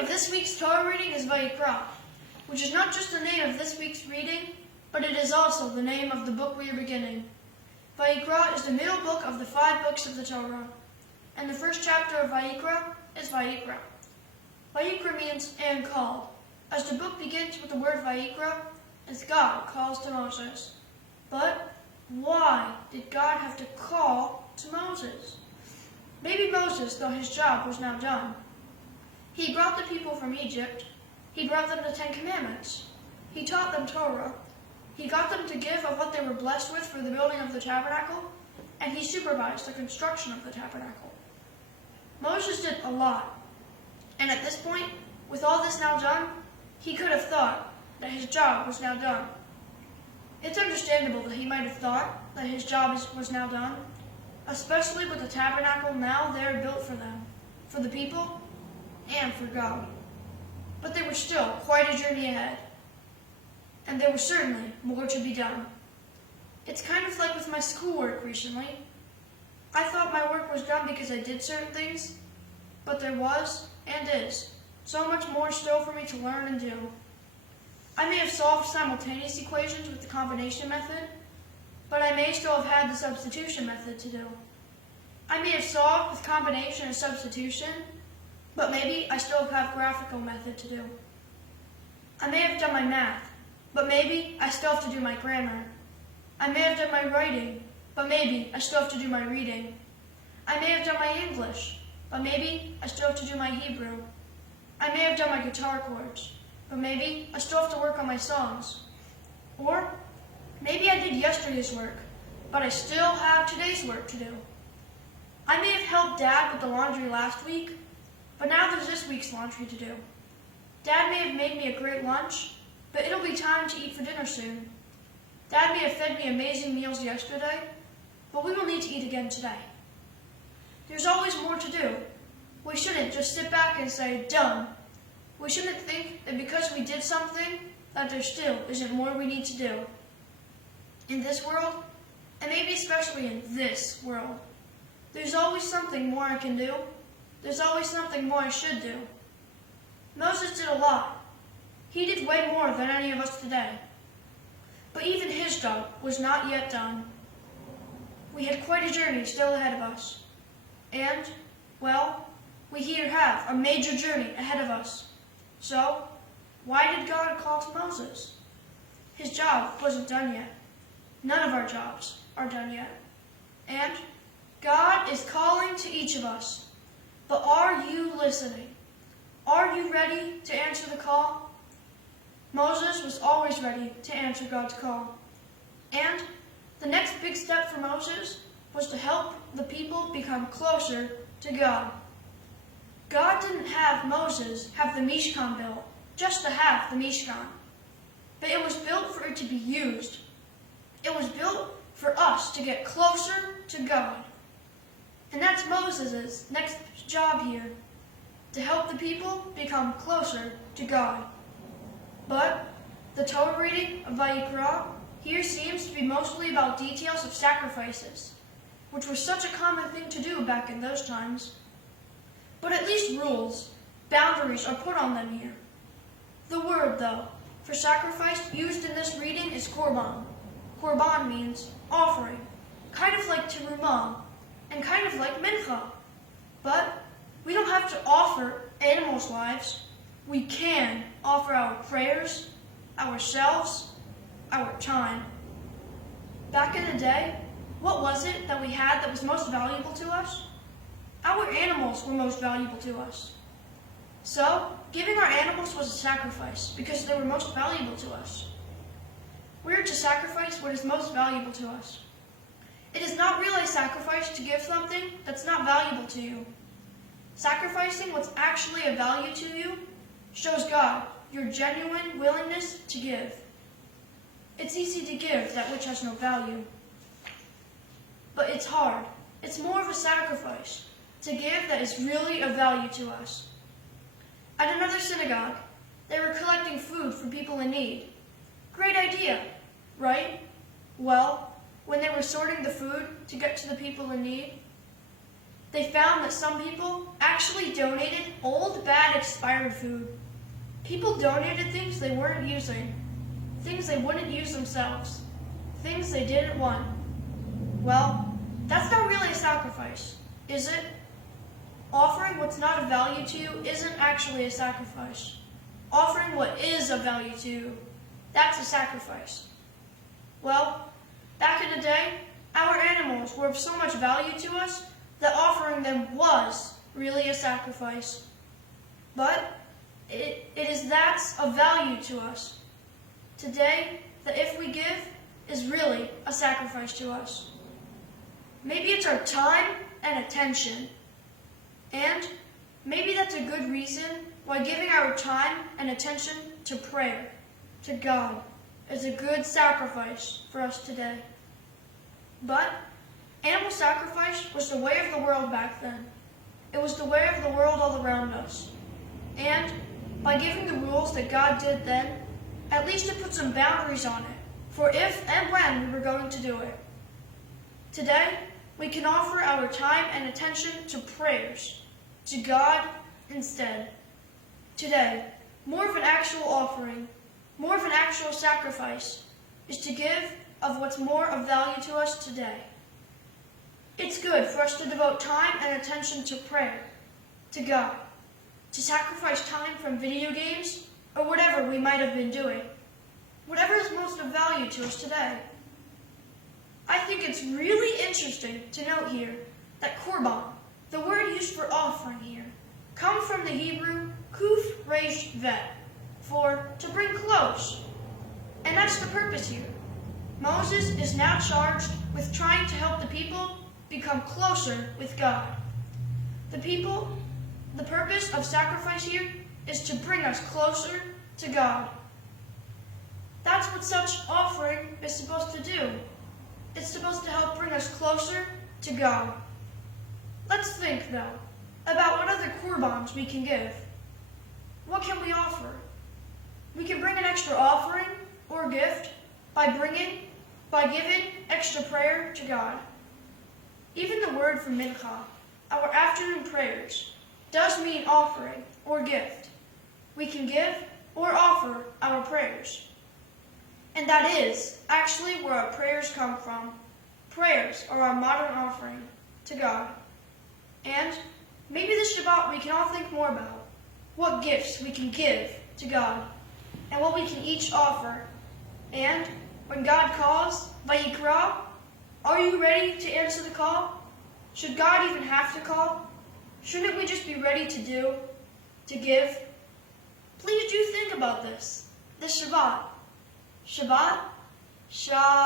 of this week's Torah reading is Vayikra, which is not just the name of this week's reading, but it is also the name of the book we are beginning. Vayikra is the middle book of the 5 books of the Torah, and the first chapter of Vayikra is Vayikra. Vayikra means "and called," as the book begins with the word Vayikra, as God calls to Moses. But why did God have to call to Moses? Maybe Moses thought his job was now done. He brought the people from Egypt. He brought them the 10 Commandments. He taught them Torah. He got them to give of what they were blessed with for the building of the tabernacle, and he supervised the construction of the tabernacle. Moses did a lot, and at this point, with all this now done, he could have thought that his job was now done. It's understandable that he might have thought that his job was now done, especially with the tabernacle now there built for them, for the people, and for God. But there was still quite a journey ahead, and there was certainly more to be done. It's kind of like with my schoolwork recently. I thought my work was done because I did certain things, but there was, and is, so much more still for me to learn and do. I may have solved simultaneous equations with the combination method, but I may still have had the substitution method to do. I may have solved with combination and substitution, but maybe I still have graphical method to do. I may have done my math, but maybe I still have to do my grammar. I may have done my writing, but maybe I still have to do my reading. I may have done my English, but maybe I still have to do my Hebrew. I may have done my guitar chords, but maybe I still have to work on my songs. Or maybe I did yesterday's work, but I still have today's work to do. I may have helped Dad with the laundry last week, but now there's this week's laundry to do. Dad may have made me a great lunch, but it'll be time to eat for dinner soon. Dad may have fed me amazing meals yesterday, but we will need to eat again today. There's always more to do. We shouldn't just sit back and say, done. We shouldn't think that because we did something, that there still isn't more we need to do. In this world, and maybe especially in this world, there's always something more I can do. There's always something more I should do. Moses did a lot. He did way more than any of us today. But even his job was not yet done. We had quite a journey still ahead of us. And, well, we here have a major journey ahead of us. So, why did God call to Moses? His job wasn't done yet. None of our jobs are done yet. And God is calling to each of us. But are you listening? Are you ready to answer the call? Moses was always ready to answer God's call. And the next big step for Moses was to help the people become closer to God. God didn't have Moses have the Mishkan built just to have the Mishkan. But it was built for it to be used. It was built for us to get closer to God. And that's Moses' next job here, to help the people become closer to God. But the Torah reading of Vayikra here seems to be mostly about details of sacrifices, which was such a common thing to do back in those times. But at least rules, boundaries are put on them here. The word, though, for sacrifice used in this reading is korban. Korban means offering, kind of like terumah, and kind of like mincha. But we don't have to offer animals' lives. We can offer our prayers, ourselves, our time. Back in the day, what was it that we had that was most valuable to us? Our animals were most valuable to us. So, giving our animals was a sacrifice because they were most valuable to us. We are to sacrifice what is most valuable to us. It is not really a sacrifice to give something that's not valuable to you. Sacrificing what's actually of value to you shows God your genuine willingness to give. It's easy to give that which has no value. But it's hard. It's more of a sacrifice to give that is really of value to us. At another synagogue, they were collecting food for people in need. Great idea, right? Well, when they were sorting the food to get to the people in need, they found that some people actually donated old, bad, expired food. People donated things they weren't using, things they wouldn't use themselves, things they didn't want. Well, that's not really a sacrifice, is it? Offering what's not of value to you isn't actually a sacrifice. Offering what is of value to you, that's a sacrifice. Well, back in the day, our animals were of so much value to us that offering them was really a sacrifice. But it is that's of value to us today that if we give is really a sacrifice to us. Maybe it's our time and attention. And maybe that's a good reason why giving our time and attention to prayer, to God, is a good sacrifice for us today. But animal sacrifice was the way of the world back then. It was the way of the world all around us. And by giving the rules that God did then, at least it put some boundaries on it for if and when we were going to do it. Today, we can offer our time and attention to prayers, to God instead. Today, more of an actual offering, more of an actual sacrifice, is to give of what's more of value to us today. It's good for us to devote time and attention to prayer, to God, to sacrifice time from video games or whatever we might have been doing, whatever is most of value to us today. I think it's really interesting to note here that korban, the word used for offering here, comes from the Hebrew kuf resh vet, for to bring close. And that's the purpose here. Moses is now charged with trying to help the people become closer with God. The purpose of sacrifice here is to bring us closer to God. That's what such offering is supposed to do. It's supposed to help bring us closer to God. Let's think, though, about what other korbans we can give. What can we offer? We can bring an extra offering or gift by giving extra prayer to God. Even the word for mincha, our afternoon prayers, does mean offering or gift. We can give or offer our prayers. And that is actually where our prayers come from. Prayers are our modern offering to God. And maybe this Shabbat we can all think more about what gifts we can give to God and what we can each offer. And when God calls, Vayikra, are you ready to answer the call? Should God even have to call? Shouldn't we just be ready to do, to give? Please do think about this Shabbat. Shabbat, Shalom.